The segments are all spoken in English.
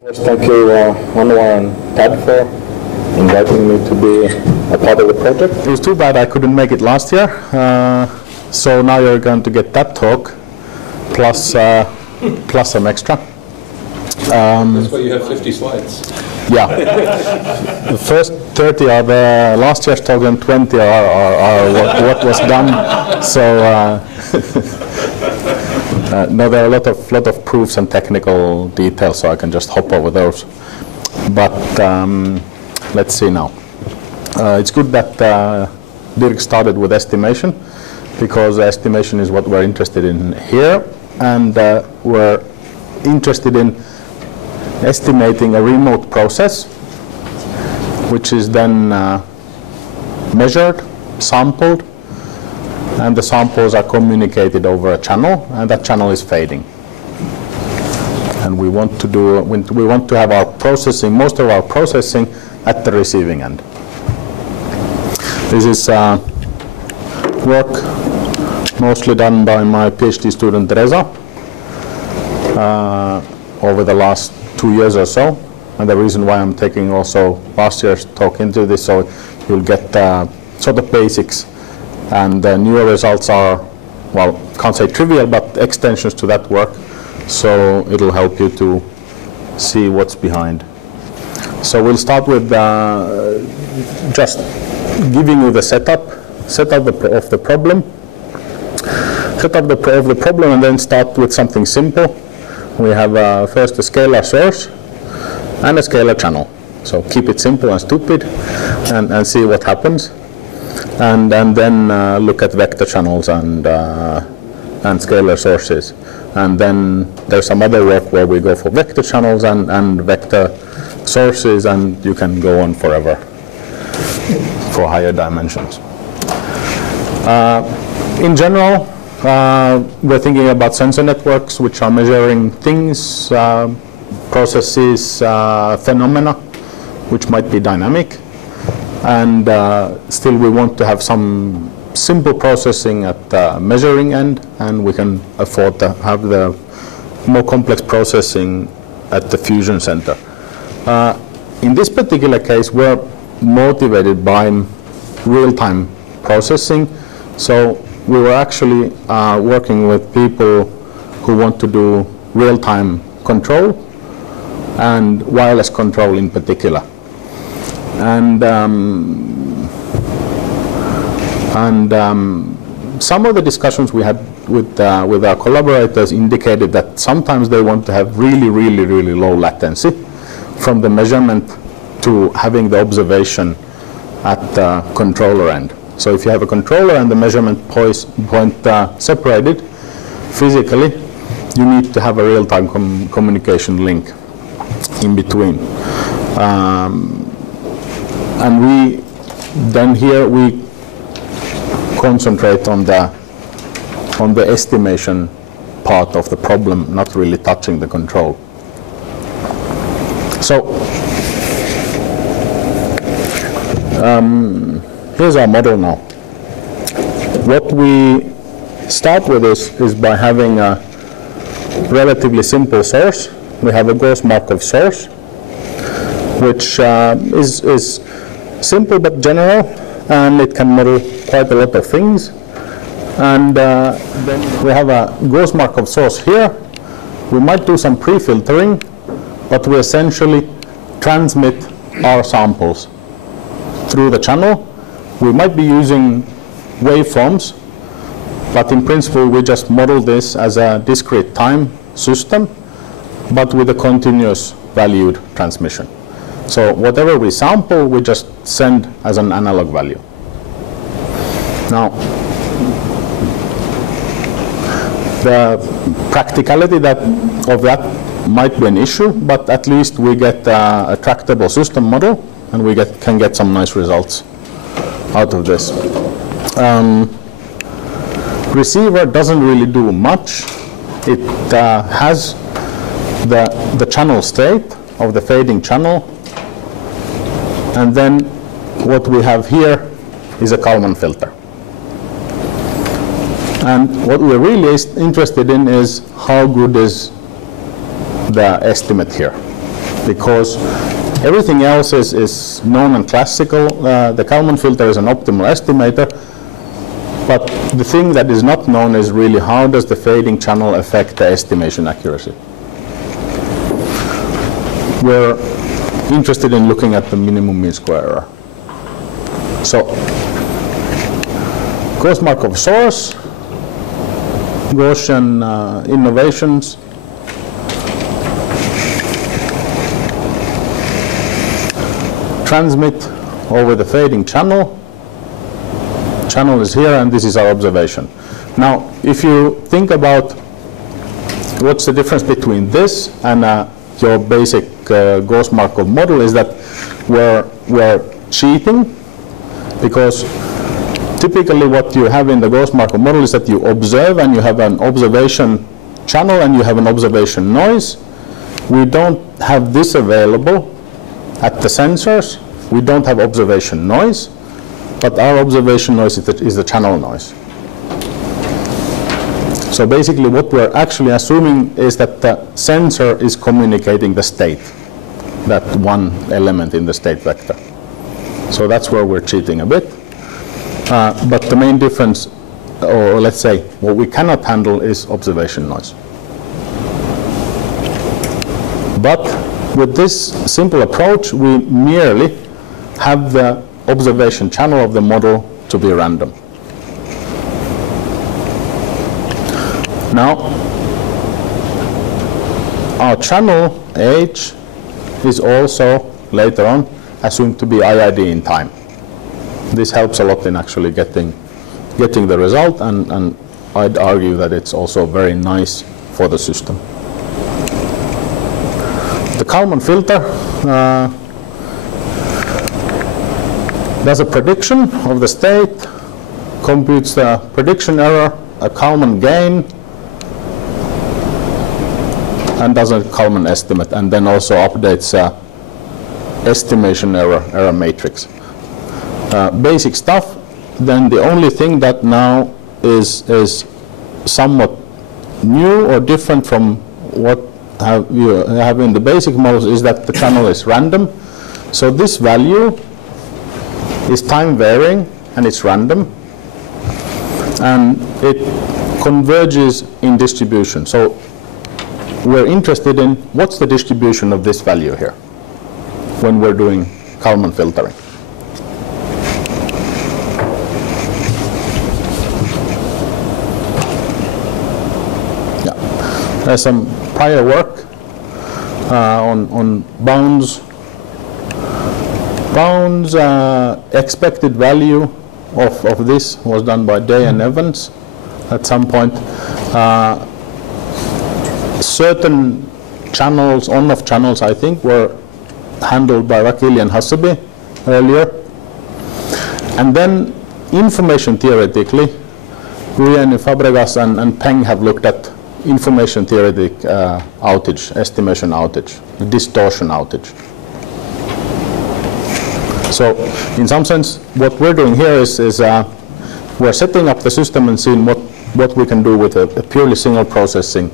Yes, thank you, Anwar and Tad, for inviting me to be a part of the project. It was too bad I couldn't make it last year, so now you're going to get that talk, plus some extra. That's why you have 50 slides. Yeah. The first 30 are the last year's talk, and 20 are what was done. So no, there are a lot of proofs and technical details, so I can just hop over those. But let's see now. It's good that Dirk started with estimation, because estimation is what we're interested in here, and we're interested in estimating a remote process, which is then measured, sampled, and the samples are communicated over a channel, and that channel is fading. And we want to have our processing, most of our processing, at the receiving end. This is work mostly done by my PhD student Reza over the last 2 years or so, and the reason why I'm taking also last year's talk into this, so you'll get sort of basics, and the newer results are, well, can't say trivial, but extensions to that work, so it'll help you to see what's behind. So we'll start with just giving you the setup of the problem, and then start with something simple. We have first a scalar source and a scalar channel. So keep it simple and stupid, and see what happens. And then look at vector channels and scalar sources. And then there's some other work where we go for vector channels and vector sources, and you can go on forever for higher dimensions. In general, we're thinking about sensor networks which are measuring things, processes, phenomena which might be dynamic, and still we want to have some simple processing at the measuring end, and we can afford to have the more complex processing at the fusion center. In this particular case, we're motivated by real-time processing, so we were actually working with people who want to do real-time control and wireless control in particular. And some of the discussions we had with our collaborators indicated that sometimes they want to have really low latency from the measurement to having the observation at the controller end. So if you have a controller and the measurement point separated physically, you need to have a real-time communication link in between. And we concentrate on the estimation part of the problem, not really touching the control. So here's our model now. What we start with is by having a relatively simple source. We have a Gauss-Markov source, which is simple but general, and it can model quite a lot of things. And then we have a Gauss-Markov source here. We might do some pre-filtering, but we essentially transmit our samples through the channel. We might be using waveforms, but in principle we just model this as a discrete time system, but with a continuous valued transmission. So whatever we sample, we just send as an analog value. Now, the practicality of that might be an issue, but at least we get a tractable system model, and we can get some nice results out of this. Receiver doesn't really do much. It has the channel state of the fading channel, and then what we have here is a Kalman filter. And what we're really interested in is how good is the estimate here. because everything else is known and classical. The Kalman filter is an optimal estimator, but the thing that is not known is really how does the fading channel affect the estimation accuracy. We're interested in looking at the minimum mean square error. So, Gauss-Markov source, Gaussian innovations, transmit over the fading channel. Channel is here, and this is our observation. Now, if you think about what's the difference between this and your basic Gauss-Markov model, is that we're cheating, because typically what you have in the Gauss-Markov model is that you observe and you have an observation channel and you have an observation noise. We don't have this available at the sensors. We don't have observation noise, but our observation noise is the channel noise. So basically what we're actually assuming is that the sensor is communicating the state, that one element in the state vector. So that's where we're cheating a bit. But the main difference, or let's say what we cannot handle, is observation noise. But with this simple approach, we merely have the observation channel of the model to be random. Now, our channel H is also later on assumed to be IID in time. This helps a lot in actually getting the result, and I'd argue that it's also very nice for the system. The Kalman filter does a prediction of the state, computes the prediction error, a Kalman gain, and does a Kalman estimate, and then also updates estimation error matrix. Basic stuff. Then the only thing that now is somewhat new or different from what you have in the basic models is that the channel is random. So this value is time varying and it's random, and it converges in distribution. So we're interested in what's the distribution of this value here when we're doing Kalman filtering. Yeah, there's some prior work on bounds. Bounds expected value of this was done by Day and Evans at some point. Certain channels, on-off channels, I think, were handled by Vakili and Hassebi earlier. And then information theoretically, Wiener, Fabregas and Peng have looked at information theoretic outage, estimation outage, distortion outage. So in some sense, what we're doing here is we're setting up the system and seeing what we can do with a purely single processing.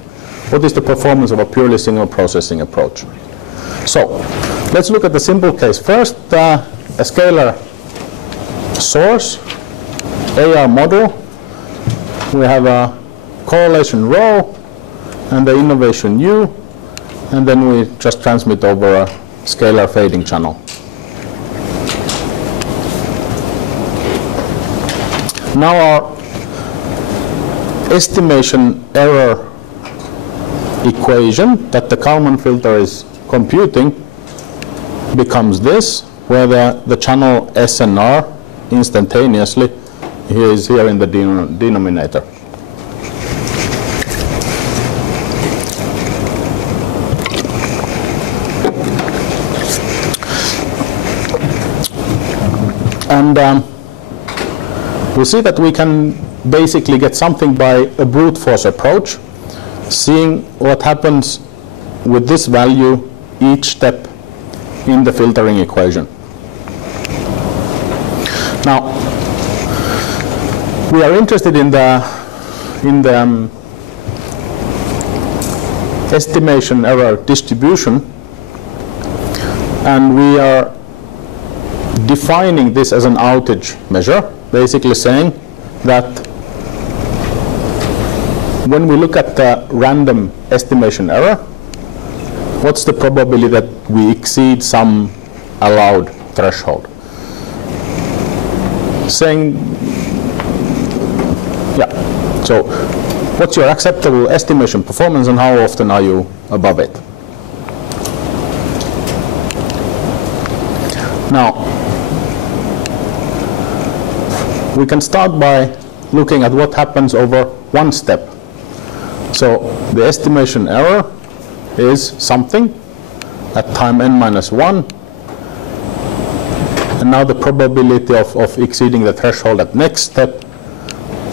What is the performance of a purely single processing approach? So let's look at the simple case. First, a scalar source, AR model. We have a correlation rho and the innovation U, and then we just transmit over a scalar fading channel. Now our estimation error equation that the Kalman filter is computing becomes this, where the channel S and R instantaneously is here in the denominator. And we see that we can basically get something by a brute force approach, seeing what happens with this value each step in the filtering equation. Now, we are interested in the estimation error distribution And we are defining this as an outage measure, basically saying that when we look at the random estimation error, what's the probability that we exceed some allowed threshold? Saying, yeah, so what's your acceptable estimation performance and how often are you above it? Now, we can start by looking at what happens over one step. So the estimation error is something at time n-1, and now the probability of exceeding the threshold at next step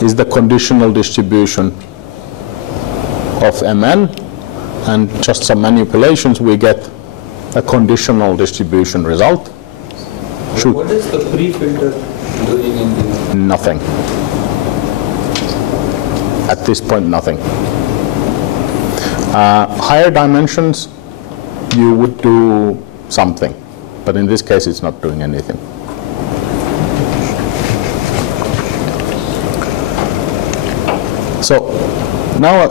is the conditional distribution of mn, and just some manipulations we get a conditional distribution result. What is the pre-filter doing in the... Nothing. At this point, nothing. Higher dimensions, you would do something, but in this case, it's not doing anything. So now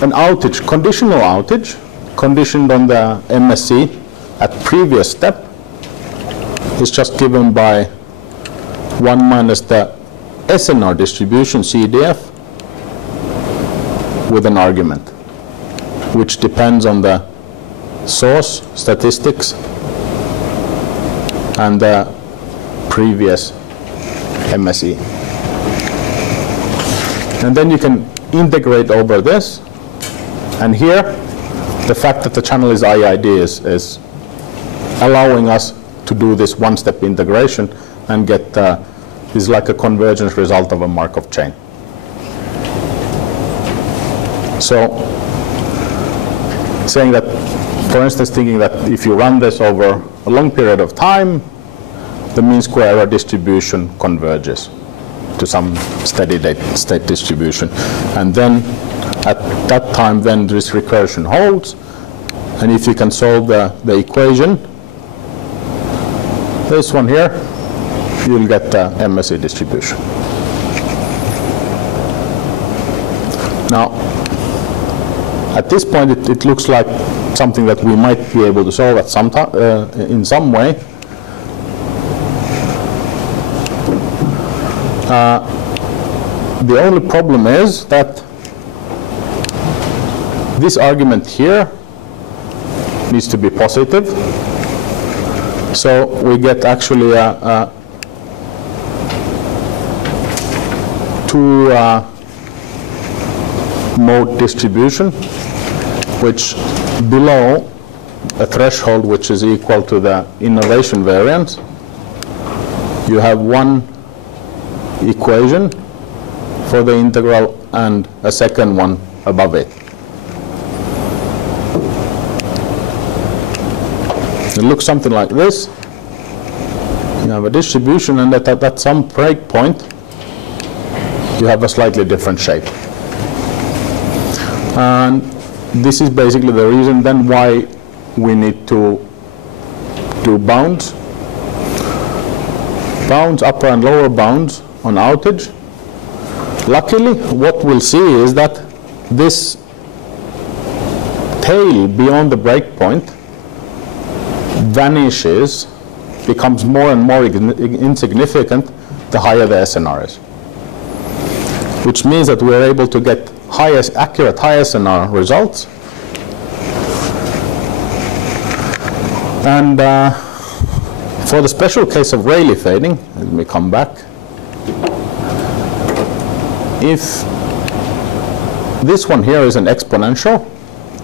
an outage, conditional outage, conditioned on the MMSE at previous step, is just given by 1 minus the SNR distribution, CDF, with an argument, which depends on the source statistics and the previous MMSE. And then you can integrate over this, and here the fact that the channel is IID is allowing us to do this one-step integration and get is like a convergence result of a Markov chain. So saying that, for instance, thinking that if you run this over a long period of time, the mean square error distribution converges to some steady state distribution. And then at that time, then this recursion holds. And if you can solve the equation, this one here, you'll get the MMSE distribution. Now, at this point, it looks like something that we might be able to solve at some time, in some way. The only problem is that this argument here needs to be positive. So we get actually a two-mode distribution, which below a threshold which is equal to the innovation variance, you have one equation for the integral and a second one above it. It looks something like this. You have a distribution, and at some break point, you have a slightly different shape. And this is basically the reason then why we need to do bounds. Bounds, upper and lower bounds on outage. Luckily, what we'll see is that this tail beyond the breakpoint vanishes, becomes more and more insignificant the higher the SNR is. Which means that we're able to get accurate high SNR results. And for the special case of Rayleigh fading, let me come back. If this one here is an exponential,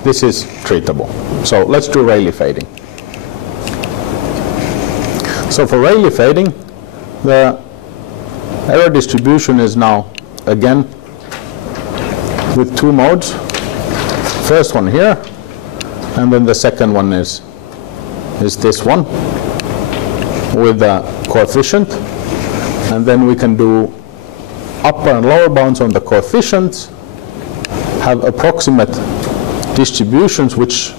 this is treatable. So let's do Rayleigh fading. So for Rayleigh fading, the error distribution is now, again, with two modes. First one here, and then the second one is this one with the coefficient. And then we can do upper and lower bounds on the coefficients, have approximate distributions which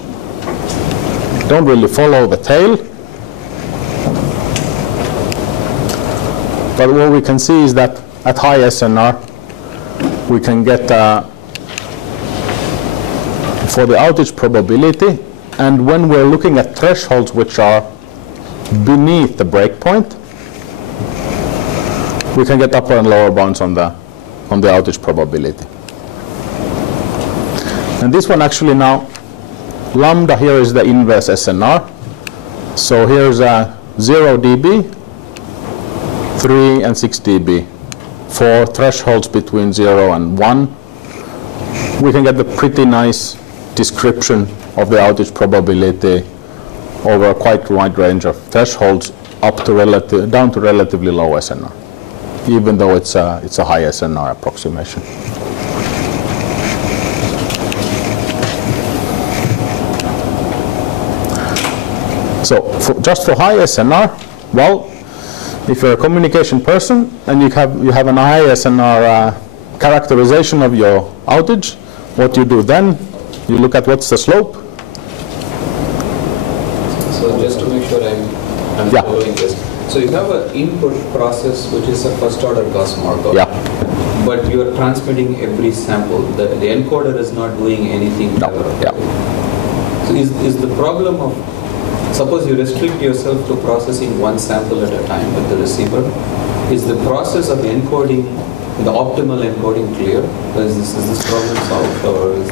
don't really follow the tail. But what we can see is that at high SNR, we can get for the outage probability, and when we're looking at thresholds which are beneath the breakpoint, we can get upper and lower bounds on the outage probability. And this one actually now, lambda here is the inverse SNR. So here's a 0 dB, 3 and 6 dB for thresholds between 0 and 1. We can get a pretty nice description of the outage probability over a quite wide range of thresholds up to down to relatively low SNR, even though it's a high SNR approximation. So just for high SNR, well, if you're a communication person and you have an high SNR characterization of your outage, what you do then, you look at what's the slope. So just to make sure I'm following this. So you have an input process which is a first order Gauss-Markov. Yeah. But you are transmitting every sample. The encoder is not doing anything. No. Yeah. So is the problem of, suppose you restrict yourself to processing one sample at a time with the receiver, is the process of encoding, the optimal encoding clear? Is this problem solved, or is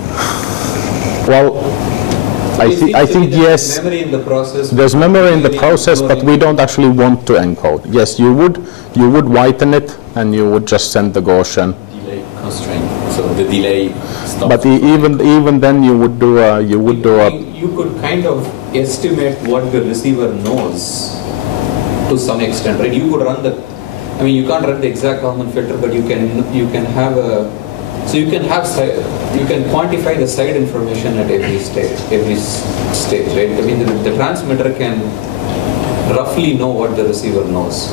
well, I think yes. Memory in the process. There's memory in the process, but we don't actually want to encode. Yes, you would whiten it, and you would just send the Gaussian. Delay constraint. So the delay stops. But even then, you would do a You could kind of estimate what the receiver knows to some extent, right? You could run the, I mean, you can't run the exact Kalman filter, but you can have a, so you can quantify the side information at every stage, right? I mean, the transmitter can roughly know what the receiver knows.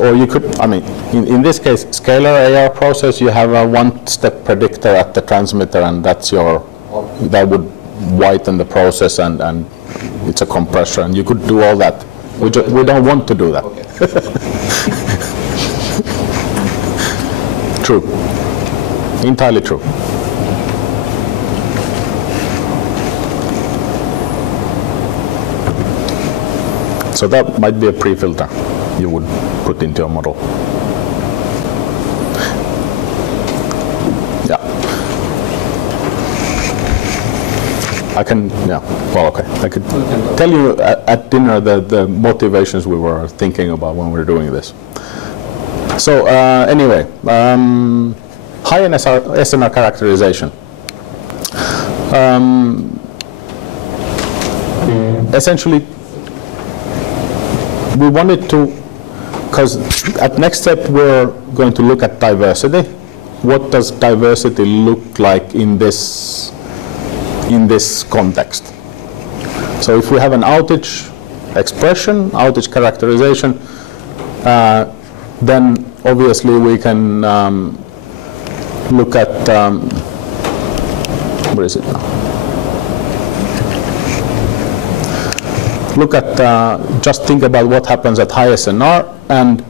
Or you could, I mean, in this case, scalar AR process, you have a one-step predictor at the transmitter, and that's your, that would whiten the process, and it's a compressor, and you could do all that. We don't want to do that. Okay. True. Entirely true. So that might be a pre-filter you would put into your model. Yeah. I can, yeah, well, okay. I could tell you at dinner the motivations we were thinking about when we were doing this. So anyway, high SNR characterization. Essentially, we wanted to, because at next step we're going to look at diversity. What does diversity look like in this context? So if we have an outage expression, outage characterization, then obviously we can look at, where is it now? Look at, just think about what happens at high SNR, and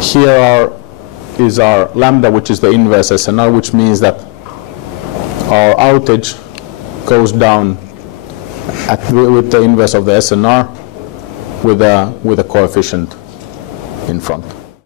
here is our lambda, which is the inverse SNR, which means that our outage goes down with the inverse of the SNR with a coefficient in front.